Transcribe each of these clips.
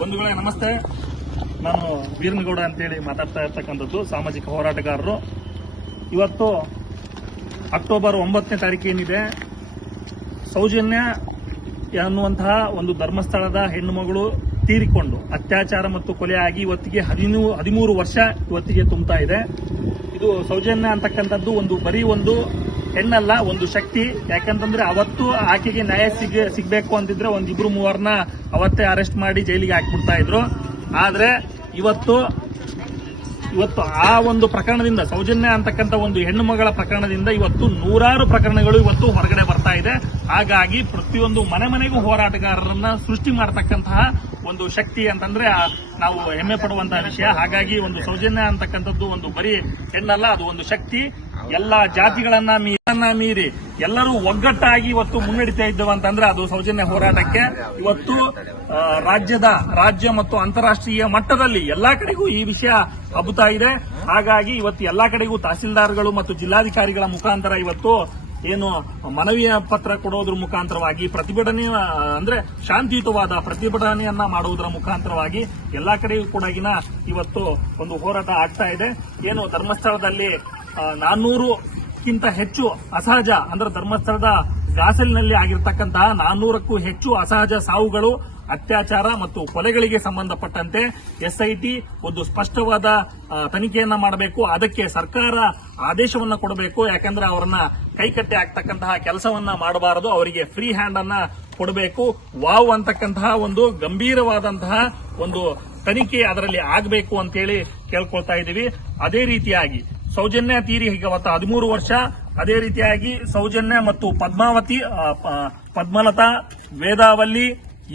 ಬಂಧುಗಳೇ, ನಮಸ್ತೆ. ನಾನು ವೀರನಗೌಡ ಅಂತೇಳಿ ಮಾತಾಡ್ತಾ ಇರ್ತಕ್ಕಂಥದ್ದು ಸಾಮಾಜಿಕ ಹೋರಾಟಗಾರರು. ಇವತ್ತು ಅಕ್ಟೋಬರ್ ಒಂಬತ್ತನೇ ತಾರೀಕು ಏನಿದೆ? ಸೌಜನ್ಯ ಅನ್ನುವಂತಹ ಒಂದು ಧರ್ಮಸ್ಥಳದ ಹೆಣ್ಣು ಮಗಳು ತೀರಿಕೊಂಡು ಅತ್ಯಾಚಾರ ಮತ್ತು ಕೊಲೆ ಆಗಿ ಇವತ್ತಿಗೆ ಹದಿನೂ, ಹದಿಮೂರು ವರ್ಷ ಇವತ್ತಿಗೆ ತುಂಬ್ತಾ ಇದೆ. ಇದು ಸೌಜನ್ಯ ಅಂತಕ್ಕಂಥದ್ದು ಒಂದು ಬರೀ ಒಂದು ಹೆಣ್ಣಲ್ಲ, ಒಂದು ಶಕ್ತಿ. ಯಾಕಂತಂದ್ರೆ ಅವತ್ತು ಆಕೆಗೆ ನ್ಯಾಯ ಸಿಗ, ಸಿಗ್ಬೇಕು ಅಂತಿದ್ರೆ ಒಂದಿಬ್ರು ಮೂವರ್ನ ಅವತ್ತೇ ಅರೆಸ್ಟ್ ಮಾಡಿ ಜೈಲಿಗೆ ಹಾಕ್ಬಿಡ್ತಾ ಇದ್ರು. ಆದ್ರೆ ಇವತ್ತು ಇವತ್ತು ಆ ಒಂದು ಪ್ರಕರಣದಿಂದ, ಸೌಜನ್ಯ ಅಂತಕ್ಕಂಥ ಒಂದು ಹೆಣ್ಣು ಮಗಳ ಪ್ರಕರಣದಿಂದ ಇವತ್ತು ನೂರಾರು ಪ್ರಕರಣಗಳು ಇವತ್ತು ಹೊರಗಡೆ ಬರ್ತಾ ಇದೆ. ಹಾಗಾಗಿ ಪ್ರತಿಯೊಂದು ಮನೆ ಮನೆಗೂ ಹೋರಾಟಗಾರರನ್ನ ಸೃಷ್ಟಿ ಮಾಡತಕ್ಕಂತಹ ಒಂದು ಶಕ್ತಿ ಅಂತಂದ್ರೆ ನಾವು ಹೆಮ್ಮೆ ಪಡುವಂತಹ ವಿಷಯ. ಹಾಗಾಗಿ ಒಂದು ಸೌಜನ್ಯ ಅಂತಕ್ಕಂಥದ್ದು ಒಂದು ಬರೀ ಹೆಣ್ಣಲ್ಲ, ಅದು ಒಂದು ಶಕ್ತಿ. ಎಲ್ಲ ಜಾತಿಗಳನ್ನ ಮೀರನ್ನ ಮೀರಿ ಎಲ್ಲರೂ ಒಗ್ಗಟ್ಟಾಗಿ ಇವತ್ತು ಮುನ್ನಡಿತಾ ಇದ್ದವು ಅಂತಂದ್ರೆ ಅದು ಸೌಜನ್ಯ ಹೋರಾಟಕ್ಕೆ ಇವತ್ತು ರಾಜ್ಯದ ರಾಜ್ಯ ಮತ್ತು ಅಂತಾರಾಷ್ಟ್ರೀಯ ಮಟ್ಟದಲ್ಲಿ ಎಲ್ಲಾ ಕಡೆಗೂ ಈ ವಿಷಯ ಹಬ್ಬುತ್ತಾ ಇದೆ. ಹಾಗಾಗಿ ಇವತ್ತು ಎಲ್ಲಾ ಕಡೆಗೂ ತಹಸೀಲ್ದಾರ್ಗಳು ಮತ್ತು ಜಿಲ್ಲಾಧಿಕಾರಿಗಳ ಮುಖಾಂತರ ಇವತ್ತು ಏನು ಮನವಿಯ ಪತ್ರ ಕೊಡೋದ್ರ ಮುಖಾಂತರವಾಗಿ, ಪ್ರತಿಭಟನೆ ಅಂದ್ರೆ ಶಾಂತಿಯುತವಾದ ಪ್ರತಿಭಟನೆಯನ್ನ ಮಾಡುವುದರ ಮುಖಾಂತರವಾಗಿ ಎಲ್ಲಾ ಕಡೆಯೂ ಕೂಡ ಇವತ್ತು ಒಂದು ಹೋರಾಟ ಆಗ್ತಾ ಇದೆ. ಏನು ಧರ್ಮಸ್ಥಳದಲ್ಲಿ ನಾನ್ನೂರುಕ್ಕಿಂತ ಹೆಚ್ಚು ಅಸಹಜ, ಅಂದ್ರೆ ಧರ್ಮಸ್ಥಳದ ಗಾಸಲಿನಲ್ಲಿ ಆಗಿರ್ತಕ್ಕಂತಹ ನಾನ್ನೂರಕ್ಕೂ ಹೆಚ್ಚು ಅಸಹಜ ಸಾವುಗಳು, ಅತ್ಯಾಚಾರ ಮತ್ತು ಕೊಲೆಗಳಿಗೆ ಸಂಬಂಧಪಟ್ಟಂತೆ ಎಸ್ಐಟಿ ಒಂದು ಸ್ಪಷ್ಟವಾದ ತನಿಖೆಯನ್ನ ಮಾಡಬೇಕು. ಅದಕ್ಕೆ ಸರ್ಕಾರ ಆದೇಶವನ್ನ ಕೊಡಬೇಕು. ಯಾಕಂದ್ರೆ ಅವರನ್ನ ಕೈಕಟ್ಟಿ ಆಗ್ತಕ್ಕಂತಹ ಕೆಲಸವನ್ನ ಮಾಡಬಾರದು. ಅವರಿಗೆ ಫ್ರೀ ಹ್ಯಾಂಡ್ ಅನ್ನ ಕೊಡಬೇಕು. ವಾವ್ ಅಂತಕ್ಕಂತಹ ಒಂದು ಗಂಭೀರವಾದಂತಹ ಒಂದು ತನಿಖೆ ಅದರಲ್ಲಿ ಆಗಬೇಕು ಅಂತೇಳಿ ಕೇಳ್ಕೊಳ್ತಾ ಇದ್ದೀವಿ. ಅದೇ ರೀತಿಯಾಗಿ ಸೌಜನ್ಯ ತೀರಿ ಅವತ್ತು ಹದಿಮೂರು ವರ್ಷ. ಅದೇ ರೀತಿಯಾಗಿ ಸೌಜನ್ಯ ಮತ್ತು ಪದ್ಮಾವತಿ ಪದ್ಮಲತಾ, ವೇದಾವಲ್ಲಿ,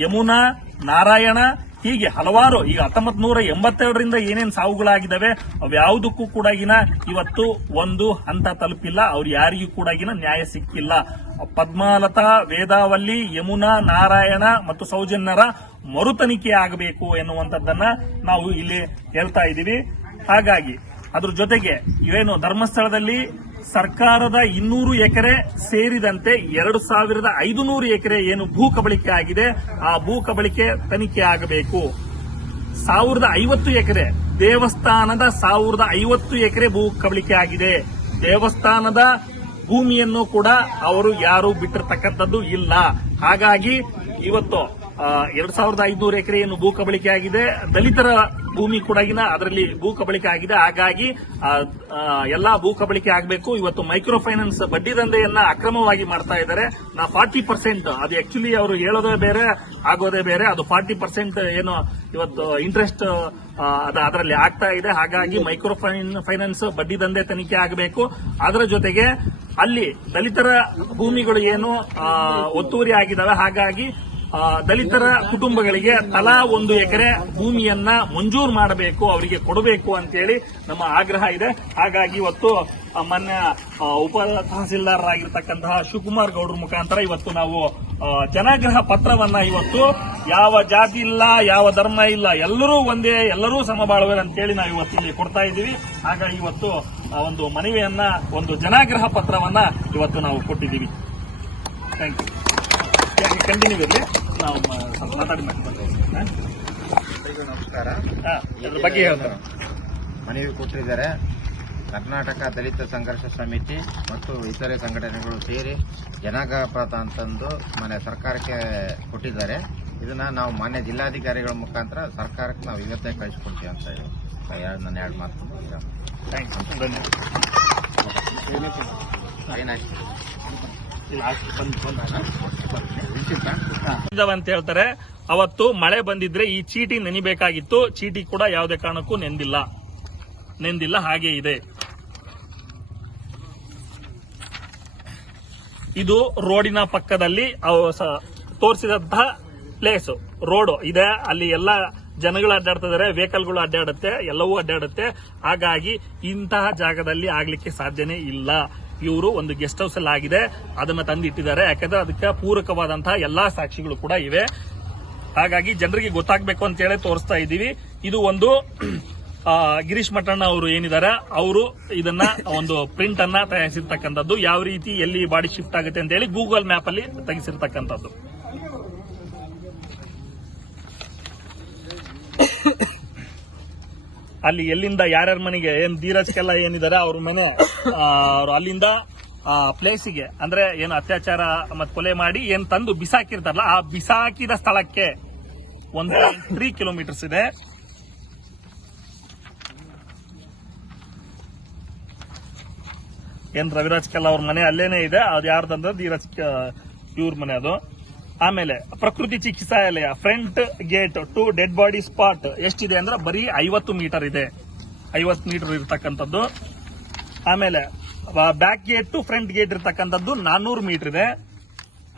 ಯಮುನಾ, ನಾರಾಯಣ ಹೀಗೆ ಹಲವಾರು ಈಗ ಹತ್ತೊಂಬತ್ ನೂರ ಎಂಬತ್ತೆರಡರಿಂದ ಏನೇನು ಸಾವುಗಳಾಗಿದ್ದಾವೆ ಅವ್ಯಾವುದಕ್ಕೂ ಕೂಡಗಿನ ಇವತ್ತು ಒಂದು ಹಂತ ತಲುಪಿಲ್ಲ. ಅವ್ರು ಯಾರಿಗೂ ಕೂಡಗಿನ ನ್ಯಾಯ ಸಿಕ್ಕಿಲ್ಲ. ಪದ್ಮಲತಾ, ವೇದಾವಲ್ಲಿ, ಯಮುನಾ, ನಾರಾಯಣ ಮತ್ತು ಸೌಜನ್ಯರ ಮರು ತನಿಖೆ ಆಗಬೇಕು ಎನ್ನುವಂಥದ್ದನ್ನ ನಾವು ಇಲ್ಲಿ ಹೇಳ್ತಾ ಇದ್ದೀವಿ. ಹಾಗಾಗಿ ಅದ್ರ ಜೊತೆಗೆ ಏನು ಧರ್ಮಸ್ಥಳದಲ್ಲಿ ಸರ್ಕಾರದ ಇನ್ನೂರು ಎಕರೆ ಸೇರಿದಂತೆ ಎರಡು ಸಾವಿರದ ಐದುನೂರು ಎಕರೆ ಏನು ಭೂ ಕಬಳಿಕೆ ಆಗಿದೆ, ಆ ಭೂ ಕಬಳಿಕೆ ತನಿಖೆ ಆಗಬೇಕು. ಸಾವಿರದ ಐವತ್ತು ಎಕರೆ ದೇವಸ್ಥಾನದ ಸಾವಿರದ ಐವತ್ತು ಎಕರೆ ಭೂ ಕಬಳಿಕೆ ಆಗಿದೆ. ದೇವಸ್ಥಾನದ ಭೂಮಿಯನ್ನು ಕೂಡ ಅವರು ಯಾರು ಬಿಟ್ಟಿರ್ತಕ್ಕಂಥದ್ದು ಇಲ್ಲ. ಹಾಗಾಗಿ ಇವತ್ತು ಎರಡ್ ಸಾವಿರದ ಐದುನೂರು ಎಕರೆ ಏನು ಭೂ ಕಬಳಿಕೆ ಆಗಿದೆ. ದಲಿತರ ಭೂಮಿ ಕೂಡ ಅದರಲ್ಲಿ ಭೂ ಕಬಳಿಕೆ ಆಗಿದೆ. ಹಾಗಾಗಿ ಎಲ್ಲಾ ಭೂ ಕಬಳಿಕೆ ಆಗಬೇಕು. ಇವತ್ತು ಮೈಕ್ರೋ ಫೈನಾನ್ಸ್ ಬಡ್ಡಿ ದಂಧೆಯನ್ನ ಅಕ್ರಮವಾಗಿ ಮಾಡ್ತಾ ಇದ್ದಾರೆ. ನಾ ಫಾರ್ಟಿ ಪರ್ಸೆಂಟ್, ಅದು ಆಕ್ಚುಲಿ ಅವರು ಹೇಳೋದೇ ಬೇರೆ, ಆಗೋದೇ ಬೇರೆ. ಅದು ಫಾರ್ಟಿ ಪರ್ಸೆಂಟ್ ಏನು ಇವತ್ತು ಇಂಟ್ರೆಸ್ಟ್ ಅದರಲ್ಲಿ ಆಗ್ತಾ ಇದೆ. ಹಾಗಾಗಿ ಮೈಕ್ರೋ ಫೈನಾನ್ಸ್ ಬಡ್ಡಿ ದಂಧೆ ತನಿಖೆ ಆಗಬೇಕು. ಅದರ ಜೊತೆಗೆ ಅಲ್ಲಿ ದಲಿತರ ಭೂಮಿಗಳು ಏನು ಒತ್ತುವರಿ ಆಗಿದಾವೆ. ಹಾಗಾಗಿ ದಲಿತರ ಕುಟುಂಬಗಳಿಗೆ ತಲಾ ಒಂದು ಎಕರೆ ಭೂಮಿಯನ್ನ ಮಂಜೂರು ಮಾಡಬೇಕು, ಅವರಿಗೆ ಕೊಡಬೇಕು ಅಂತೇಳಿ ನಮ್ಮ ಆಗ್ರಹ ಇದೆ. ಹಾಗಾಗಿ ಇವತ್ತು ಮಾನ್ಯ ಉಪ ತಹಸೀಲ್ದಾರರಾಗಿರ್ತಕ್ಕಂತಹ ಶಿವಕುಮಾರ್ ಗೌಡ್ರ ಮುಖಾಂತರ ಇವತ್ತು ನಾವು ಜನಾಗ್ರಹ ಪತ್ರವನ್ನ ಇವತ್ತು, ಯಾವ ಜಾತಿ ಇಲ್ಲ, ಯಾವ ಧರ್ಮ ಇಲ್ಲ, ಎಲ್ಲರೂ ಒಂದೇ, ಎಲ್ಲರೂ ಸಮಬಾಳುವೆ ಅಂತೇಳಿ ನಾವು ಇವತ್ತು ಇಲ್ಲಿ ಕೊಡ್ತಾ ಇದ್ದೀವಿ. ಹಾಗಾಗಿ ಇವತ್ತು ಒಂದು ಮನವಿಯನ್ನ, ಒಂದು ಜನಾಗ್ರಹ ಪತ್ರವನ್ನ ಇವತ್ತು ನಾವು ಕೊಟ್ಟಿದ್ದೀವಿ. ಥ್ಯಾಂಕ್ ಯು ಕಂಟಿನ್ಯೂ ಇರಲಿ ನಾವು ಸ್ವಲ್ಪ ಮಾತಾಡಿ ನಮಸ್ಕಾರ ಬಗ್ಗೆ ಹೇಳ್ತಾರೆ ಮನವಿ ಕೊಟ್ಟಿದ್ದಾರೆ. ಕರ್ನಾಟಕ ದಲಿತ ಸಂಘರ್ಷ ಸಮಿತಿ ಮತ್ತು ಇತರೆ ಸಂಘಟನೆಗಳು ಸೇರಿ ಜನಾಗಪ್ರತ ಅಂತಂದು ಮನೆ ಸರ್ಕಾರಕ್ಕೆ ಕೊಟ್ಟಿದ್ದಾರೆ. ಇದನ್ನ ನಾವು ಮಾನ್ಯ ಜಿಲ್ಲಾಧಿಕಾರಿಗಳ ಮುಖಾಂತರ ಸರ್ಕಾರಕ್ಕೆ ನಾವು ಇವತ್ತೇ ಕಳಿಸ್ಕೊಡ್ತೀವಿ ಅಂತ ಹೇಳಿ. ಎರಡು ನನ್ನ ಎರಡು ಮಾತು ಧನ್ಯವಾದ ಏನಾಯ್ತು? ಅಂತ ಹೇಳ್ತಾರೆ. ಅವತ್ತು ಮಳೆ ಬಂದಿದ್ರೆ ಈ ಚೀಟಿ ನೆನಿಬೇಕಾಗಿತ್ತು. ಚೀಟಿ ಕೂಡ ಯಾವುದೇ ಕಾರಣಕ್ಕೂ ನೆಂದಿಲ್ಲ. ನೆಂದಿಲ್ಲ, ಹಾಗೆ ಇದೆ. ಇದು ರೋಡಿನ ಪಕ್ಕದಲ್ಲಿ ತೋರಿಸಿದಂತಹ ಪ್ಲೇಸ್ ರೋಡ್ ಇದೆ. ಅಲ್ಲಿ ಎಲ್ಲ ಜನಗಳು ಅಡ್ಡಾಡ್ತಿದ್ದಾರೆ. ವೆಹಿಕಲ್ಗಳು ಅಡ್ಡಾಡುತ್ತೆ. ಎಲ್ಲವೂ ಅಡ್ಡಾಡುತ್ತೆ. ಹಾಗಾಗಿ ಇಂತಹ ಜಾಗದಲ್ಲಿ ಆಗ್ಲಿಕ್ಕೆ ಸಾಧ್ಯನೇ ಇಲ್ಲ. ಇವರು ಒಂದು ಗೆಸ್ಟ್ ಹೌಸ್ ಅಲ್ಲಿ ಆಗಿದೆ. ಅದನ್ನ ತಂದಿಟ್ಟಿದ್ದಾರೆ. ಯಾಕಂದ್ರೆ ಅದಕ್ಕೆ ಪೂರಕವಾದಂತಹ ಎಲ್ಲಾ ಸಾಕ್ಷಿಗಳು ಕೂಡ ಇವೆ. ಹಾಗಾಗಿ ಜನರಿಗೆ ಗೊತ್ತಾಗಬೇಕು ಅಂತ ಹೇಳಿ ತೋರಿಸ್ತಾ ಇದ್ದೀವಿ. ಇದು ಒಂದು ಗಿರೀಶ್ ಮಠಣ್ಣ ಅವರು ಏನಿದ್ದಾರೆ, ಅವರು ಇದನ್ನ ಒಂದು ಪ್ರಿಂಟ್ ಅನ್ನ ತಯಾರಿಸಿರ್ತಕ್ಕಂಥದ್ದು. ಯಾವ ರೀತಿ ಎಲ್ಲಿ ಬಾಡಿ ಶಿಫ್ಟ್ ಆಗುತ್ತೆ ಅಂತ ಹೇಳಿ ಗೂಗಲ್ ಮ್ಯಾಪ್ ಅಲ್ಲಿ ತೆಗೆಸಿರ್ತಕ್ಕಂಥದ್ದು. ಅಲ್ಲಿ ಎಲ್ಲಿಂದ ಯಾರ್ಯಾರ ಮನೆಗೆ ಏನ್ ಧೀರಜ್ಕೆಲ್ಲ ಏನಿದಾರೆ ಅವ್ರ ಮನೆ ಅವ್ರು ಅಲ್ಲಿಂದ, ಆ ಪ್ಲೇಸಿಗೆ ಅಂದ್ರೆ ಏನು ಅತ್ಯಾಚಾರ ಮತ್ ಕೊಲೆ ಮಾಡಿ ಏನ್ ತಂದು ಬಿಸಾಕಿರ್ತಾರಲ್ಲ, ಆ ಬಿಸಾಕಿದ ಸ್ಥಳಕ್ಕೆ ಒಂದು ತ್ರೀ ಕಿಲೋಮೀಟರ್ಸ್ ಇದೆ. ಏನ್ ರವಿರಾಜ್ ಕೆಲ್ಲ ಅವ್ರ ಮನೆ ಅಲ್ಲೇನೆ ಇದೆ, ಅದು ಯಾರ್ದಂದ್ರೆ ಧೀರಜ್ ಇವ್ರ ಮನೆ ಅದು. ಆಮೇಲೆ ಪ್ರಕೃತಿ ಚಿಕಿತ್ಸಾಲಯ front gate to dead body spot ಎಷ್ಟಿದೆ ಅಂದ್ರೆ ಬರೀ ಐವತ್ತು ಮೀಟರ್ ಇದೆ. ಐವತ್ತು ಮೀಟರ್ ಇರತಕ್ಕಂಥದ್ದು. ಆಮೇಲೆ back gate to front gate ಇರತಕ್ಕಂಥದ್ದು ನಾನ್ನೂರು ಮೀಟರ್ ಇದೆ.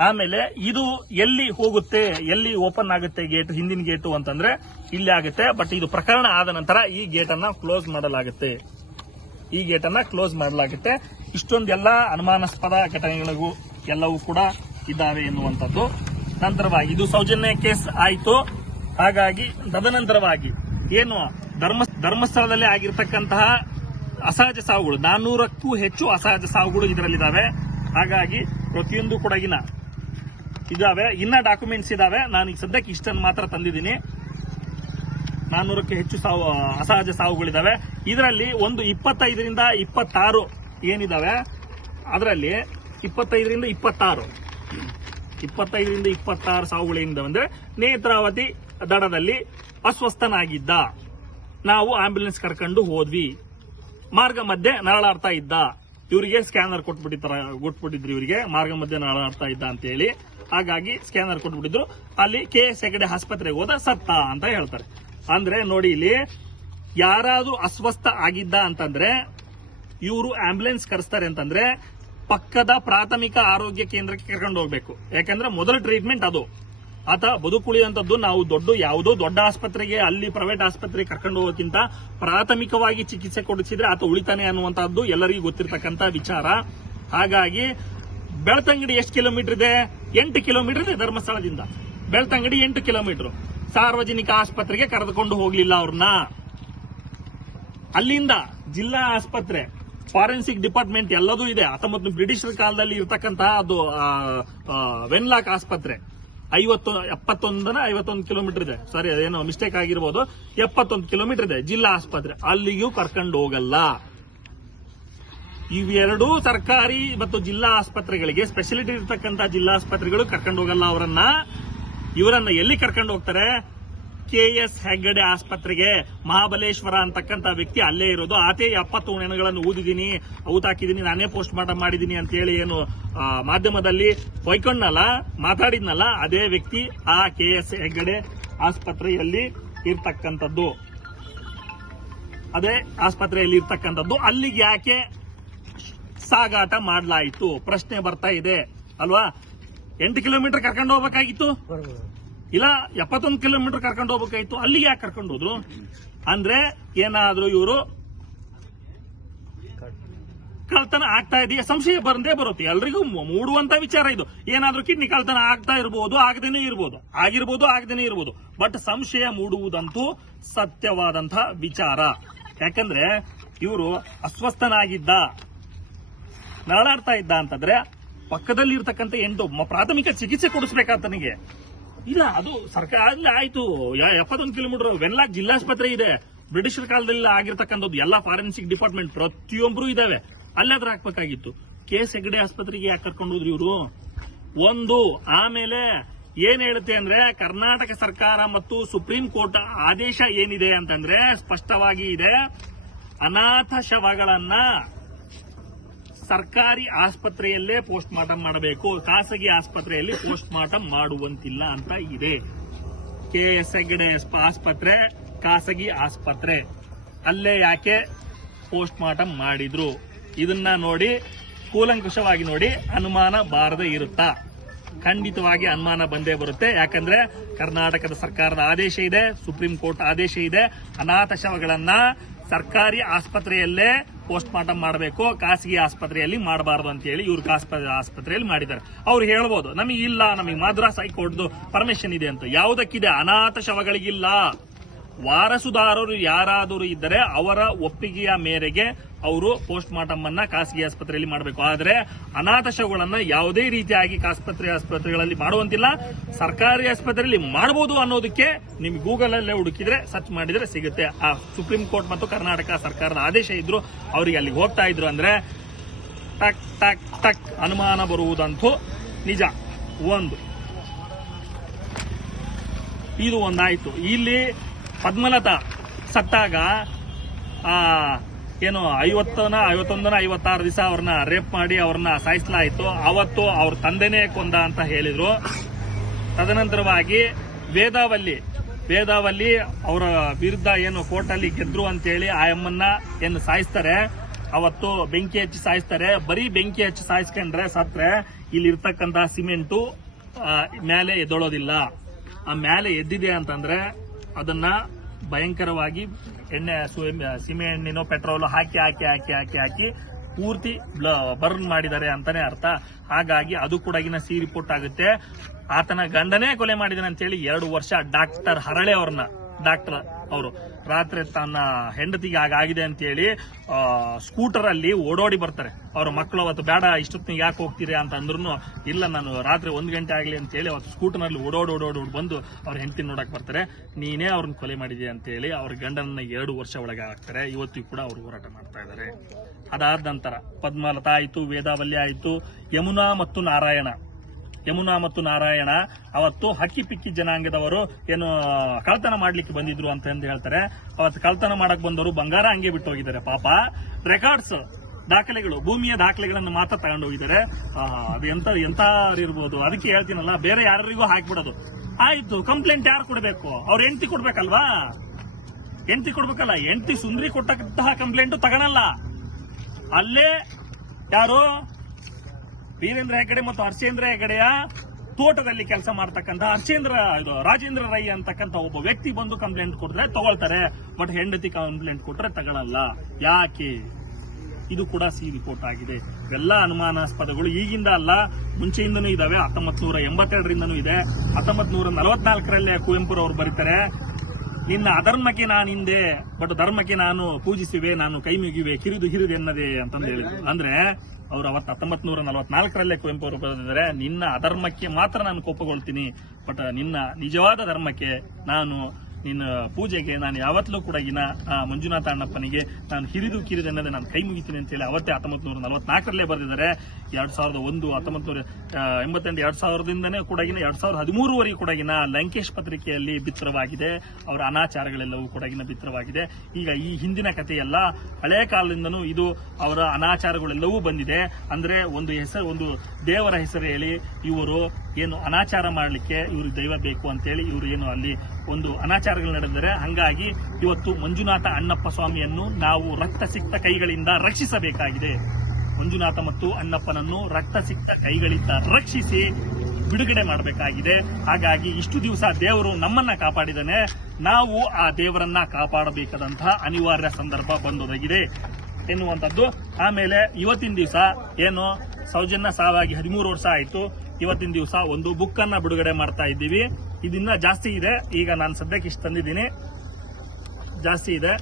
ಆಮೇಲೆ ಇದು ಎಲ್ಲಿ ಹೋಗುತ್ತೆ, ಎಲ್ಲಿ ಓಪನ್ ಆಗುತ್ತೆ ಗೇಟ್ ಹಿಂದಿನ ಗೇಟು ಅಂತಂದ್ರೆ ಇಲ್ಲಿ ಆಗುತ್ತೆ. ಬಟ್ ಇದು ಪ್ರಕರಣ ಆದ ನಂತರ ಈ ಗೇಟ್ ಅನ್ನ ಕ್ಲೋಸ್ ಮಾಡಲಾಗುತ್ತೆ. ಈ ಗೇಟ್ ಅನ್ನ ಕ್ಲೋಸ್ ಮಾಡಲಾಗುತ್ತೆ. ಇಷ್ಟೊಂದೆಲ್ಲ ಅನುಮಾನಾಸ್ಪದ ಘಟನೆಗಳಿಗೂ ಎಲ್ಲವೂ ಕೂಡ ಇದ್ದಾವೆ ಎನ್ನುವಂಥದ್ದು. ನಂತರವಾಗಿ ಇದು ಸೌಜನ್ಯ ಕೇಸ್ ಆಯಿತು. ಹಾಗಾಗಿ ತದನಂತರವಾಗಿ ಏನು ಧರ್ಮ ಧರ್ಮಸ್ಥಳದಲ್ಲಿ ಆಗಿರ್ತಕ್ಕಂತಹ ಅಸಹಜ ಸಾವುಗಳು ನಾನ್ನೂರಕ್ಕೂ ಹೆಚ್ಚು ಅಸಹಜ ಸಾವುಗಳು ಇದರಲ್ಲಿದ್ದಾವೆ. ಹಾಗಾಗಿ ಪ್ರತಿಯೊಂದು ಕೊಡಗಿನ ಇದಾವೆ. ಇನ್ನ ಡಾಕ್ಯುಮೆಂಟ್ಸ್ ಇದಾವೆ. ನಾನು ಈಗ ಸದ್ಯಕ್ಕೆ ಇಷ್ಟನ್ನು ಮಾತ್ರ ತಂದಿದ್ದೀನಿ. ನಾನ್ನೂರಕ್ಕೆ ಹೆಚ್ಚು ಸಾವು, ಅಸಹಜ ಸಾವುಗಳಿದ್ದಾವೆ ಇದರಲ್ಲಿ ಒಂದು ಇಪ್ಪತ್ತೈದರಿಂದ ಇಪ್ಪತ್ತಾರು ಏನಿದಾವೆ? ಅದರಲ್ಲಿ ಇಪ್ಪತ್ತೈದರಿಂದ ಇಪ್ಪತ್ತಾರು. ಇಪ್ಪತ್ತೈದರಿಂದ ಇಪ್ಪತ್ತಾರು ಸಾವುಗಳಿಂದ ಅಂದ್ರೆ ನೇತ್ರಾವತಿ ದಡದಲ್ಲಿ ಅಸ್ವಸ್ಥನಾಗಿದ್ದ. ನಾವು ಆಂಬ್ಯುಲೆನ್ಸ್ ಕರ್ಕೊಂಡು ಹೋದ್ವಿ. ಮಾರ್ಗ ಮಧ್ಯೆ ನರಳಾಡ್ತಾ ಇದ್ದ. ಇವರಿಗೆ ಸ್ಕ್ಯಾನರ್ ಕೊಟ್ಬಿಟ್ಟಿರ್ತಾರ ಕೊಟ್ಬಿಟ್ಟಿದ್ರು ಇವರಿಗೆ. ಮಾರ್ಗ ಮಧ್ಯೆ ನರಳಾಡ್ತಾ ಇದ್ದ ಅಂತ ಹೇಳಿ. ಹಾಗಾಗಿ ಸ್ಕ್ಯಾನರ್ ಕೊಟ್ಬಿಟ್ಟಿದ್ರು. ಅಲ್ಲಿ ಕೆ ಎಸ್ ಹೆಗಡೆ ಆಸ್ಪತ್ರೆಗೆ ಹೋದ ಸತ್ತ ಅಂತ ಹೇಳ್ತಾರೆ. ಅಂದ್ರೆ ನೋಡಿ ಇಲ್ಲಿ ಯಾರಾದ್ರೂ ಅಸ್ವಸ್ಥ ಆಗಿದ್ದ ಅಂತಂದ್ರೆ ಇವರು ಆಂಬ್ಯುಲೆನ್ಸ್ ಕರೆಸ್ತಾರೆ ಅಂತಂದ್ರೆ ಪಕ್ಕದ ಪ್ರಾಥಮಿಕ ಆರೋಗ್ಯ ಕೇಂದ್ರಕ್ಕೆ ಕರ್ಕೊಂಡು ಹೋಗ್ಬೇಕು. ಯಾಕಂದ್ರೆ ಮೊದಲ ಟ್ರೀಟ್ಮೆಂಟ್ ಅದು. ಆತ ಬದುಕುಳಿಯುವಂತದ್ದು ನಾವು ದೊಡ್ಡ ಯಾವುದೋ ದೊಡ್ಡ ಆಸ್ಪತ್ರೆಗೆ, ಅಲ್ಲಿ ಪ್ರೈವೇಟ್ ಆಸ್ಪತ್ರೆಗೆ ಕರ್ಕೊಂಡು ಹೋಗೋಕ್ಕಿಂತ ಪ್ರಾಥಮಿಕವಾಗಿ ಚಿಕಿತ್ಸೆ ಕೊಡಿಸಿದ್ರೆ ಆತ ಉಳಿತಾನೆ ಅನ್ನುವಂಥದ್ದು ಎಲ್ಲರಿಗೂ ಗೊತ್ತಿರತಕ್ಕಂತ ವಿಚಾರ. ಹಾಗಾಗಿ ಬೆಳ್ತಂಗಡಿ ಎಷ್ಟು ಕಿಲೋಮೀಟರ್ ಇದೆ? ಎಂಟು ಕಿಲೋಮೀಟರ್ ಇದೆ ಧರ್ಮಸ್ಥಳದಿಂದ. ಬೆಳ್ತಂಗಡಿ ಎಂಟು ಕಿಲೋಮೀಟರ್ ಸಾರ್ವಜನಿಕ ಆಸ್ಪತ್ರೆಗೆ ಕರೆದುಕೊಂಡು ಹೋಗ್ಲಿಲ್ಲ ಅವ್ರನ್ನ. ಅಲ್ಲಿಂದ ಜಿಲ್ಲಾ ಆಸ್ಪತ್ರೆ ಫಾರೆನ್ಸಿಕ್ ಡಿಪಾರ್ಟ್ಮೆಂಟ್ ಎಲ್ಲದೂ ಇದೆ. ಹತ್ತೊಂಬತ್ತು ಬ್ರಿಟಿಷರ ಕಾಲದಲ್ಲಿ ಇರತಕ್ಕಂತಹ ಅದು ವೆನ್ಲಾಕ್ ಆಸ್ಪತ್ರೆ. ಐವತ್ತು, ಎಪ್ಪತ್ತೊಂದನ ಐವತ್ತೊಂದು ಕಿಲೋಮೀಟರ್ ಇದೆ. ಸಾರಿ ಏನೋ ಮಿಸ್ಟೇಕ್ ಆಗಿರ್ಬೋದು. ಎಪ್ಪತ್ತೊಂದು ಕಿಲೋಮೀಟರ್ ಇದೆ, ಜಿಲ್ಲಾ ಆಸ್ಪತ್ರೆ. ಅಲ್ಲಿಗೂ ಕರ್ಕೊಂಡು ಹೋಗಲ್ಲ. ಇವೆರಡೂ ಸರ್ಕಾರಿ ಮತ್ತು ಜಿಲ್ಲಾ ಆಸ್ಪತ್ರೆಗಳಿಗೆ ಸ್ಪೆಷಾಲಿಟಿ ಇರತಕ್ಕಂತ ಜಿಲ್ಲಾ ಆಸ್ಪತ್ರೆಗಳು ಕರ್ಕೊಂಡು ಹೋಗಲ್ಲ ಅವರನ್ನ. ಇವರನ್ನ ಎಲ್ಲಿ ಕರ್ಕೊಂಡು ಹೋಗ್ತಾರೆ? ಕೆ ಎಸ್ ಹೆಗ್ಗಡೆ ಆಸ್ಪತ್ರೆಗೆ ಮಹಾಬಲೇಶ್ವರ ಅಂತಕ್ಕಂತ ವ್ಯಕ್ತಿ ಅಲ್ಲೇ ಇರೋದು. ಆತೇ ಎಪ್ಪತ್ತು ನೆನಗಳನ್ನು ಊದಿದ್ದೀನಿ ಔತಾಕಿದ್ದೀನಿ ನಾನೇ ಪೋಸ್ಟ್ ಮಾರ್ಟಮ್ ಮಾಡಿದ್ದೀನಿ ಅಂತ ಹೇಳಿ ಏನು ಮಾಧ್ಯಮದಲ್ಲಿ ಹೊಯ್ಕೊಂಡ್ನಲ್ಲ ಮಾತಾಡಿದ್ನಲ್ಲ, ಅದೇ ವ್ಯಕ್ತಿ ಆ ಕೆ ಎಸ್ ಹೆಗ್ಗಡೆ ಆಸ್ಪತ್ರೆಯಲ್ಲಿ ಇರ್ತಕ್ಕಂಥದ್ದು. ಅದೇ ಆಸ್ಪತ್ರೆಯಲ್ಲಿ ಇರ್ತಕ್ಕಂಥದ್ದು. ಅಲ್ಲಿಗೆ ಯಾಕೆ ಸಾಗಾಟ ಮಾಡಲಾಯಿತು? ಪ್ರಶ್ನೆ ಬರ್ತಾ ಇದೆ. ಅಲ್ವಾ? ಎಂಟು ಕಿಲೋಮೀಟರ್ ಕರ್ಕೊಂಡು ಹೋಗ್ಬೇಕಾಗಿತ್ತು? ಇಲ್ಲ, ಎಪ್ಪತ್ತೊಂದು ಕಿಲೋಮೀಟರ್ ಕರ್ಕೊಂಡು ಹೋಗ್ಬೇಕಾಯ್ತು. ಅಲ್ಲಿಗೆ ಯಾಕೆ ಕರ್ಕೊಂಡು ಹೋದ್ರು? ಅಂದ್ರೆ ಏನಾದ್ರೂ ಇವರು ಕಳ್ತನ ಆಗ್ತಾ ಇದೆಯಾ? ಸಂಶಯ ಬಂದೇ ಬರುತ್ತೆ. ಎಲ್ರಿಗೂ ಮೂಡುವಂತ ವಿಚಾರ ಇದು. ಏನಾದ್ರೂ ಕಿಡ್ನಿ ಕಳ್ತನ ಆಗ್ತಾ ಇರಬಹುದು ಆಗದೇನೆ ಇರಬಹುದು ಆಗಿರ್ಬೋದು, ಆಗದೇನೆ ಇರಬಹುದು ಬಟ್ ಸಂಶಯ ಮೂಡುವುದಂತೂ ಸತ್ಯವಾದಂತಹ ವಿಚಾರ. ಯಾಕಂದ್ರೆ ಇವರು ಅಸ್ವಸ್ಥನಾಗಿದ್ದ, ನರಳಾಡ್ತಾ ಇದ್ದ ಅಂತಂದ್ರೆ ಪಕ್ಕದಲ್ಲಿ ಇರ್ತಕ್ಕಂಥ ಎಂಟು ಪ್ರಾಥಮಿಕ ಚಿಕಿತ್ಸೆ ಕೊಡಿಸ್ಬೇಕಾತನಿಗೆ. ಇಲ್ಲ, ಅದು ಸರ್ಕಾರ ಆಗ್ಲೇ ಆಯ್ತು. ಎಪ್ಪತ್ತೊಂದು ಕಿಲೋಮೀಟರ್ ವೆನ್ಲಾಕ್ ಜಿಲ್ಲಾಸ್ಪತ್ರೆ ಇದೆ. ಬ್ರಿಟಿಷರ ಕಾಲದಲ್ಲಿ ಆಗಿರ್ತಕ್ಕಂಥದ್ದು ಎಲ್ಲ ಫಾರೆನ್ಸಿಕ್ ಡಿಪಾರ್ಟ್ಮೆಂಟ್ ಪ್ರತಿಯೊಬ್ಬರು ಇದಾವೆ. ಅದ್ರ ಹಾಕ್ಬೇಕಾಗಿತ್ತು. ಕೆ ಹೆಗ್ಡೆ ಹೆಗಡೆ ಆಸ್ಪತ್ರೆಗೆ ಯಾಕೆ ಕರ್ಕೊಂಡು ಹೋದ್ರಿ ಇವರು? ಒಂದು, ಆಮೇಲೆ ಏನ್ ಹೇಳುತ್ತೆ ಅಂದ್ರೆ ಕರ್ನಾಟಕ ಸರ್ಕಾರ ಮತ್ತು ಸುಪ್ರೀಂ ಕೋರ್ಟ್ ಆದೇಶ ಏನಿದೆ ಅಂತಂದ್ರೆ ಸ್ಪಷ್ಟವಾಗಿ ಇದೆ. ಅನಾಥ ಶವಗಳನ್ನ ಸರ್ಕಾರಿ ಆಸ್ಪತ್ರೆಯಲ್ಲೇ ಪೋಸ್ಟ್ ಮಾರ್ಟಮ್ ಮಾಡಬೇಕು. ಖಾಸಗಿ ಆಸ್ಪತ್ರೆಯಲ್ಲಿ ಪೋಸ್ಟ್ ಮಾರ್ಟಮ್ ಮಾಡುವಂತಿಲ್ಲ ಅಂತ ಇದೆ. ಕೆ ಎಸ್ ಹೆಗ್ಗಡೆ ಆಸ್ಪತ್ರೆ, ಖಾಸಗಿ ಆಸ್ಪತ್ರೆ. ಅಲ್ಲೇ ಯಾಕೆ ಪೋಸ್ಟ್ ಮಾರ್ಟಮ್ ಮಾಡಿದ್ರು? ಇದನ್ನ ನೋಡಿ, ಕೂಲಂಕುಷವಾಗಿ ನೋಡಿ ಅನುಮಾನ ಬಾರದೆ ಇರುತ್ತಾ? ಖಂಡಿತವಾಗಿ ಅನುಮಾನ ಬಂದೇ ಬರುತ್ತೆ. ಯಾಕಂದ್ರೆ ಕರ್ನಾಟಕದ ಸರ್ಕಾರದ ಆದೇಶ ಇದೆ, ಸುಪ್ರೀಂ ಕೋರ್ಟ್ ಆದೇಶ ಇದೆ. ಅನಾಥ ಶವಗಳನ್ನ ಸರ್ಕಾರಿ ಆಸ್ಪತ್ರೆಯಲ್ಲೇ ಪೋಸ್ಟ್ ಮಾರ್ಟಮ್ ಮಾಡಬೇಕು, ಖಾಸಗಿ ಆಸ್ಪತ್ರೆಯಲ್ಲಿ ಮಾಡಬಾರ್ದು ಅಂತ ಹೇಳಿ ಇವ್ರು ಖಾಸಗಿ ಆಸ್ಪತ್ರೆಯಲ್ಲಿ ಮಾಡಿದ್ದಾರೆ. ಅವ್ರು ಹೇಳ್ಬೋದು ನಮಗೆ ಇಲ್ಲ ನಮಗೆ ಮದ್ರಾಸ್ ಹೈಕೋರ್ಟ್ದು ಪರ್ಮಿಷನ್ ಇದೆ ಅಂತ. ಯಾವುದಕ್ಕಿದೆ? ಅನಾಥ ಶವಗಳಿಗಿಲ್ಲ. ವಾರಸುದಾರರು ಯಾರಾದರೂ ಇದ್ದರೆ ಅವರ ಒಪ್ಪಿಗೆಯ ಮೇರೆಗೆ ಅವರು ಪೋಸ್ಟ್ ಮಾರ್ಟಮ್ ಅನ್ನ ಖಾಸಗಿ ಆಸ್ಪತ್ರೆಯಲ್ಲಿ ಮಾಡಬೇಕು. ಆದರೆ ಅನಾಥ ಶವಗಳನ್ನ ಯಾವುದೇ ರೀತಿಯಾಗಿ ಆಸ್ಪತ್ರೆ ಆಸ್ಪತ್ರೆಗಳಲ್ಲಿ ಮಾಡುವಂತಿಲ್ಲ. ಸರ್ಕಾರಿ ಆಸ್ಪತ್ರೆಯಲ್ಲಿ ಮಾಡಬಹುದು ಅನ್ನೋದಕ್ಕೆ ನಿಮ್ಗೆ ಗೂಗಲ್ ಅಲ್ಲೇ ಹುಡುಕಿದ್ರೆ, ಸರ್ಚ್ ಮಾಡಿದ್ರೆ ಸಿಗುತ್ತೆ. ಆ ಸುಪ್ರೀಂ ಕೋರ್ಟ್ ಮತ್ತು ಕರ್ನಾಟಕ ಸರ್ಕಾರದ ಆದೇಶ ಇದ್ರು ಅವರಿಗೆ ಅಲ್ಲಿಗೆ ಹೋಗ್ತಾ ಇದ್ರು ಅಂದ್ರೆ ಟಕ್ ಟಕ್ ಟಕ್ ಅನುಮಾನ ಬರುವುದಂತೂ ನಿಜ. ಒಂದು. ಇದು ಒಂದಾಯ್ತು. ಇಲ್ಲಿ ಪದ್ಮಲತಾ ಸತ್ತಾಗ, ಆ, ಏನು, ಐವತ್ತನ, ಐವತ್ತೊಂದನ, ಐವತ್ತಾರು ದಿವಸ ಅವ್ರನ್ನ ರೇಪ್ ಮಾಡಿ ಅವ್ರನ್ನ ಸಾಯಿಸಲಾಯಿತು. ಅವತ್ತು ಅವ್ರ ತಂದೆನೇ ಕೊಂದ ಅಂತ ಹೇಳಿದ್ರು. ತದನಂತರವಾಗಿ ವೇದಾವಲ್ಲಿ ವೇದಾವಲ್ಲಿ ಅವರ ವಿರುದ್ಧ ಏನು ಕೋರ್ಟಲ್ಲಿ ಗೆದ್ರು ಅಂತೇಳಿ ಆ ಅಮ್ಮನ್ನ ಏನು ಸಾಯಿಸ್ತಾರೆ. ಅವತ್ತು ಬೆಂಕಿ ಹಚ್ಚಿ ಸಾಯಿಸ್ತಾರೆ. ಬರೀ ಬೆಂಕಿ ಹಚ್ಚಿ ಸಾಯಿಸ್ಕೊಂಡ್ರೆ ಸತ್ರೆ ಇಲ್ಲಿ ಇರ್ತಕ್ಕಂತಹ ಸಿಮೆಂಟು ಮೇಲೆ ಎದ್ದೊಳೋದಿಲ್ಲ. ಆ ಮೇಲೆ ಎದ್ದಿದೆ ಅಂತಂದ್ರೆ ಅದನ್ನ ಭಯಂಕರವಾಗಿ ಎಣ್ಣೆ ಸೀಮೆ ಎಣ್ಣೆನೋ ಪೆಟ್ರೋಲ್ ಹಾಕಿ ಹಾಕಿ ಹಾಕಿ ಹಾಕಿ ಹಾಕಿ ಪೂರ್ತಿ ಬರ್ನ್ ಮಾಡಿದ್ದಾರೆ ಅಂತಾನೆ ಅರ್ಥ. ಹಾಗಾಗಿ ಅದು ಕೂಡ ಸಿ ರಿಪೋರ್ಟ್ ಆಗುತ್ತೆ. ಆತನ ಗಂಡನೇ ಕೊಲೆ ಮಾಡಿದಾನೆ ಅಂತೇಳಿ ಎರಡು ವರ್ಷ ಡಾಕ್ಟರ್ ಹರಳೆ ಅವ್ರನ್ನ, ಡಾಕ್ಟರ್. ಅವರು. ರಾತ್ರಿ ತನ್ನ ಹೆಂಡತಿಗೆ ಹಾಗಾಗಿದೆ ಅಂತೇಳಿ ಸ್ಕೂಟರ್ ಅಲ್ಲಿ ಓಡೋಡಿ ಬರ್ತಾರೆ. ಅವ್ರ ಮಕ್ಕಳು ಅವತ್ತು ಬೇಡ ಇಷ್ಟೊತ್ತಿನ ಯಾಕೆ ಹೋಗ್ತೀರಿ ಅಂತ ಅಂದ್ರೂ ಇಲ್ಲ, ನಾನು ರಾತ್ರಿ ಒಂದು ಗಂಟೆ ಆಗಲಿ ಅಂತೇಳಿ ಅವತ್ತು ಸ್ಕೂಟರ್ನಲ್ಲಿ ಓಡೋಡಿ ಓಡೋಡಿ ಓಡಿ ಬಂದು ಅವ್ರ ಹೆಂಡತಿ ನೋಡಕ್ಕೆ ಬರ್ತಾರೆ. ನೀನೇ ಅವ್ರನ್ನ ಕೊಲೆ ಮಾಡಿದೆ ಅಂತೇಳಿ ಅವ್ರ ಗಂಡನ ಎರಡು ವರ್ಷ ಒಳಗೆ ಹಾಕ್ತಾರೆ. ಇವತ್ತಿಗೂ ಕೂಡ ಅವರು ಹೋರಾಟ ಮಾಡ್ತಾ ಇದ್ದಾರೆ ಅದಾದ ನಂತರ, ಪದ್ಮಲತಾ ಆಯಿತು, ವೇದಾವಲ್ಯ ಆಯಿತು, ಯಮುನಾ ಮತ್ತು ನಾರಾಯಣ. ಯಮುನಾ ಮತ್ತು ನಾರಾಯಣ ಅವತ್ತು ಹಕ್ಕಿ ಪಿಕ್ಕಿ ಜನಾಂಗದವರು ಏನು, ಕಳ್ತನ ಮಾಡ್ಲಿಕ್ಕೆ ಬಂದಿದ್ರು ಅಂತ ಎಂದು ಹೇಳ್ತಾರೆ. ಅವತ್ತು ಕಳ್ತನ ಮಾಡಕ್ ಬಂದವರು ಬಂಗಾರ ಹಂಗೆ ಬಿಟ್ಟು ಹೋಗಿದ್ದಾರೆ, ಪಾಪ. ರೆಕಾರ್ಡ್ಸ್ ದಾಖಲೆಗಳು, ಭೂಮಿಯ ದಾಖಲೆಗಳನ್ನು ಮಾತ್ರ ತಗೊಂಡೋಗಿದ್ದಾರೆ ಅದು ಎಂತ ಎಂತ ಇರ್ಬೋದು. ಅದಕ್ಕೆ ಹೇಳ್ತೀನಲ್ಲ, ಬೇರೆ ಯಾರಿಗೂ ಹಾಕ್ಬಿಡೋದು. ಆಯ್ತು, ಕಂಪ್ಲೇಂಟ್ ಯಾರು ಕೊಡಬೇಕು? ಅವ್ರ ಹೆಂಡತಿ ಕೊಡ್ಬೇಕಲ್ವಾ? ಹೆಂಡತಿ ಕೊಡ್ಬೇಕಲ್ಲ, ಹೆಂಡತಿ ಸುಂದ್ರಿ ಕೊಟ್ಟಂತಹ ಕಂಪ್ಲೇಂಟ್ ತಗೊಳಲ್ಲ. ಅಲ್ಲೇ ಯಾರು? ವೀರೇಂದ್ರ ಹೆಗಡೆ ಮತ್ತು ಹರ್ಷೇಂದ್ರ ಹೆಗಡೆಯ ತೋಟದಲ್ಲಿ ಕೆಲಸ ಮಾಡ್ತಕ್ಕಂಥ ಹರ್ಷೇಂದ್ರ, ಇದು ರಾಜೇಂದ್ರ ರೈ ಅಂತಕ್ಕಂಥ ಒಬ್ಬ ವ್ಯಕ್ತಿ ಬಂದು ಕಂಪ್ಲೇಂಟ್ ಕೊಟ್ರೆ ತಗೊಳ್ತಾರೆ. ಬಟ್ ಹೆಂಡತಿ ಕಂಪ್ಲೇಂಟ್ ಕೊಟ್ರೆ ತಗೊಳಲ್ಲ. ಯಾಕೆ? ಇದು ಕೂಡ ಸಿ ರಿಪೋರ್ಟ್ ಆಗಿದೆ. ಇವೆಲ್ಲ ಅನುಮಾನಾಸ್ಪದಗಳು. ಈಗಿಂದ ಅಲ್ಲ, ಮುಂಚೆಯಿಂದನೂ ಇದಾವೆ. ಹತ್ತೊಂಬತ್ ನೂರ ಎಂಬತ್ತೆರಡರಿಂದನೂ ಇದೆ. ಹತ್ತೊಂಬತ್ ನೂರ ನಲವತ್ನಾಲ್ಕರಲ್ಲೇ ಕುವೆಂಪುರವರು ಬರೀತಾರೆ. ನಿನ್ನ ಅಧರ್ಮಕ್ಕೆ ನಾನು ಹಿಂದೆ ಬಟ್ ಧರ್ಮಕ್ಕೆ ನಾನು ಪೂಜಿಸಿವೆ, ನಾನು ಕೈ ಮುಗಿವೆ ಕಿರಿದು ಹಿರಿದು ಎನ್ನದೆ ಅಂತಂದು ಹೇಳಿದ್ರು. ಅಂದ್ರೆ ಅವ್ರು ಅವತ್ತು ಹತ್ತೊಂಬತ್ ನೂರ ನಲವತ್ನಾಲ್ಕರಲ್ಲೇ ಕುವೆಂಪು ಅವರು ಬರೆದಿದ್ದಾರೆ. ನಿನ್ನ ಅಧರ್ಮಕ್ಕೆ ಮಾತ್ರ ನಾನು ಕೋಪಗೊಳ್ತೀನಿ, ಬಟ್ ನಿನ್ನ ನಿಜವಾದ ಧರ್ಮಕ್ಕೆ ನಾನು ನಿನ್ನ ಪೂಜೆಗೆ ನಾನು ಯಾವತ್ತಲೂ ಕೂಡ ಇನ್ನ ಮಂಜುನಾಥ ಅಣ್ಣಪ್ಪನಿಗೆ ನಾನು ಹಿರಿದು ಅನ್ನೋದೇ ನಾನು ಕೈ ಮುಗಿತೀನಿ ಅಂತೇಳಿ ಅವತ್ತೇ ಹತ್ತೊಂಬತ್ ನೂರ ನಲವತ್ನಾಲ್ಕರಲ್ಲೇ ಬರೆದಿದ್ದಾರೆ. ಎರಡ್ ಸಾವಿರದ ಒಂದು ಹತ್ತೊಂಬತ್ ನೂರ ಎಂಬತ್ತೆಂಟು, ಎರಡ್ ಸಾವಿರದಿಂದನೇ ಕೂಡ ಎರಡ್ ಸಾವಿರದ ಹದಿಮೂರುವರೆಗೂ ಕೂಡ ಲಂಕೇಶ್ ಪತ್ರಿಕೆಯಲ್ಲಿ ಬಿತ್ತರವಾಗಿದೆ. ಅವರ ಅನಾಚಾರಗಳೆಲ್ಲವೂ ಕೂಡ ಬಿತ್ತರವಾಗಿದೆ. ಈಗ ಈ ಹಿಂದಿನ ಕಥೆಯೆಲ್ಲ, ಹಳೆ ಕಾಲದಿಂದನೂ ಇದು ಅವರ ಅನಾಚಾರಗಳೆಲ್ಲವೂ ಬಂದಿದೆ. ಅಂದ್ರೆ ಒಂದು ಹೆಸರು, ಒಂದು ದೇವರ ಹೆಸರು ಹೇಳಿ, ಇವರು ಏನು ಅನಾಚಾರ ಮಾಡಲಿಕ್ಕೆ ಇವರು ದೈವ ಬೇಕು ಅಂತೇಳಿ ಇವರು ಏನು ಅಲ್ಲಿ ಒಂದು ಅನಾಚಾರಗಳು ನಡೆದರೆ ಹಂಗಾಗಿ ಇವತ್ತು ಮಂಜುನಾಥ ಅಣ್ಣಪ್ಪ ಸ್ವಾಮಿಯನ್ನು ನಾವು ರಕ್ತ ಸಿಕ್ತ ಕೈಗಳಿಂದ ರಕ್ಷಿಸಬೇಕಾಗಿದೆ. ಮಂಜುನಾಥ ಮತ್ತು ಅಣ್ಣಪ್ಪನನ್ನು ರಕ್ತ ಸಿಕ್ತ ಕೈಗಳಿಂದ ರಕ್ಷಿಸಿ ಬಿಡುಗಡೆ ಮಾಡಬೇಕಾಗಿದೆ. ಹಾಗಾಗಿ ಇಷ್ಟು ದಿವಸ ದೇವರು ನಮ್ಮನ್ನ ಕಾಪಾಡಿದನೆ ನಾವು ಆ ದೇವರನ್ನ ಕಾಪಾಡಬೇಕಾದಂತಹ ಅನಿವಾರ್ಯ ಸಂದರ್ಭ ಬಂದೊದಗಿದೆ. ಎನ್ನುವಂಥದ್ದು ಆಮೇಲೆ ಇವತ್ತಿನ ದಿವಸ ಏನು, ಸೌಜನ್ಯ ಸಾವಾಗಿ ಹದಿಮೂರು ವರ್ಷ ಆಯಿತು. ಇವತ್ತಿನ ದಿವಸ ಒಂದು ಬುಕ್ ಅನ್ನ ಬಿಡುಗಡೆ ಮಾಡ್ತಾ ಇದ್ದೀವಿ. ಇದನ್ನ ಜಾಸ್ತಿ ಇದೆ. ಈಗ ನಾನು ಸದ್ಯಕ್ಕೆ ಇಷ್ಟು ತಂದಿದ್ದೀನಿ. ಜಾಸ್ತಿ ಇದೆ.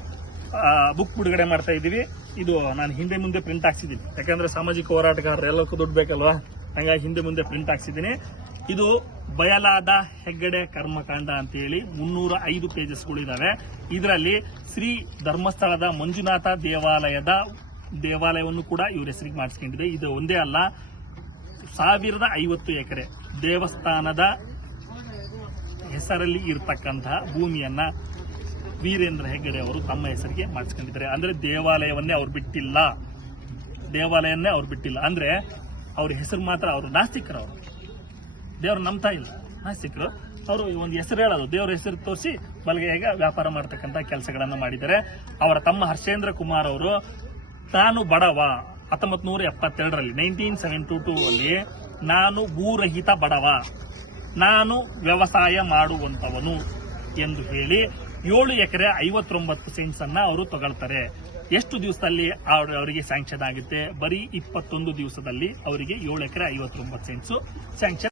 ಬುಕ್ ಬಿಡುಗಡೆ ಮಾಡ್ತಾ ಇದ್ದೀವಿ. ಇದು ನಾನು ಹಿಂದೆ ಮುಂದೆ ಪ್ರಿಂಟ್ ಹಾಕ್ಸಿದ್ದೀನಿ. ಯಾಕಂದ್ರೆ ಸಾಮಾಜಿಕ ಹೋರಾಟಗಾರರು ಎಲ್ಲಕ್ಕೂ ದುಡ್ಡು ಬೇಕಲ್ವಾ? ಹಂಗಾಗಿ ಹಿಂದೆ ಮುಂದೆ ಪ್ರಿಂಟ್ ಹಾಕ್ಸಿದ್ದೀನಿ. ಇದು ಬಯಲಾದ ಹೆಗ್ಗಡೆ ಕರ್ಮಕಾಂಡ ಅಂತೇಳಿ ಮುನ್ನೂರ ಐದು ಪೇಜಸ್ಗಳಿದಾವೆ ಇದರಲ್ಲಿ ಶ್ರೀ ಧರ್ಮಸ್ಥಳದ ಮಂಜುನಾಥ ದೇವಾಲಯದ ದೇವಾಲಯವನ್ನು ಕೂಡ ಇವ್ರ ಹೆಸರಿಗೆ ಮಾಡಿಸ್ಕೊಂಡಿದೆ. ಇದು ಒಂದೇ ಅಲ್ಲ, ಸಾವಿರದ ಐವತ್ತು ಎಕರೆ ದೇವಸ್ಥಾನದ ಹೆಸರಲ್ಲಿ ಇರತಕ್ಕಂತಹ ಭೂಮಿಯನ್ನ ವೀರೇಂದ್ರ ಹೆಗ್ಗಡೆ ಅವರು ತಮ್ಮ ಹೆಸರಿಗೆ ಮಾಡಿಸ್ಕೊಂಡಿದ್ದಾರೆ. ಅಂದ್ರೆ ದೇವಾಲಯವನ್ನೇ ಅವ್ರು ಬಿಟ್ಟಿಲ್ಲ. ದೇವಾಲಯನ್ನೇ ಅವ್ರು ಬಿಟ್ಟಿಲ್ಲ. ಅಂದ್ರೆ ಅವ್ರ ಹೆಸರು ಮಾತ್ರ ಅವರು ನಾಸ್ತಿಕರು ಅವರು. ದೇವ್ರು ನಂಬ್ತಾ ಇಲ್ಲ. ನಾಸ್ತಿಕರು. ಅವರು ಒಂದು ಹೆಸರು ಹೇಳೋದು. ದೇವರ ಹೆಸರು ತೋರಿಸಿ ಬಲಗೈಗೆ ವ್ಯಾಪಾರ ಮಾಡ್ತಕ್ಕಂಥ ಕೆಲಸಗಳನ್ನು ಮಾಡಿದ್ದಾರೆ. ಅವರ ತಮ್ಮ ಹರ್ಷೇಂದ್ರ ಕುಮಾರ್ ಅವರು ತಾನು ಬಡವ. ಹತ್ತೊಂಬತ್ ನೂರ ಎಪ್ಪತ್ತೆರಡರಲ್ಲಿ, ನೈನ್ಟೀನ್ ಸೆವೆನ್ ಟು ಟೂ ಅಲ್ಲಿ, ನಾನು ಭೂರಹಿತ ಬಡವ. ನಾನು ವ್ಯವಸಾಯ ಮಾಡುವಂತವನು ಎಂದು ಹೇಳಿ ಏಳು ಎಕರೆ ಐವತ್ತೊಂಬತ್ತು ಸೆಂಟ್ಸ್ ಅನ್ನ ಅವರು ತಗೊಳ್ತಾರೆ. ಎಷ್ಟು ದಿವಸದಲ್ಲಿ ಅವ್ರ- ಅವರಿಗೆ ಸ್ಯಾಂಕ್ಷನ್ ಆಗುತ್ತೆ? ಬರೀ ಇಪ್ಪತ್ತೊಂದು ದಿವಸದಲ್ಲಿ ಅವರಿಗೆ ಏಳು ಎಕರೆ ಐವತ್ತೊಂಬತ್ತು ಸೆಂಟ್ಸ್ ಸ್ಯಾಂಕ್ಷನ್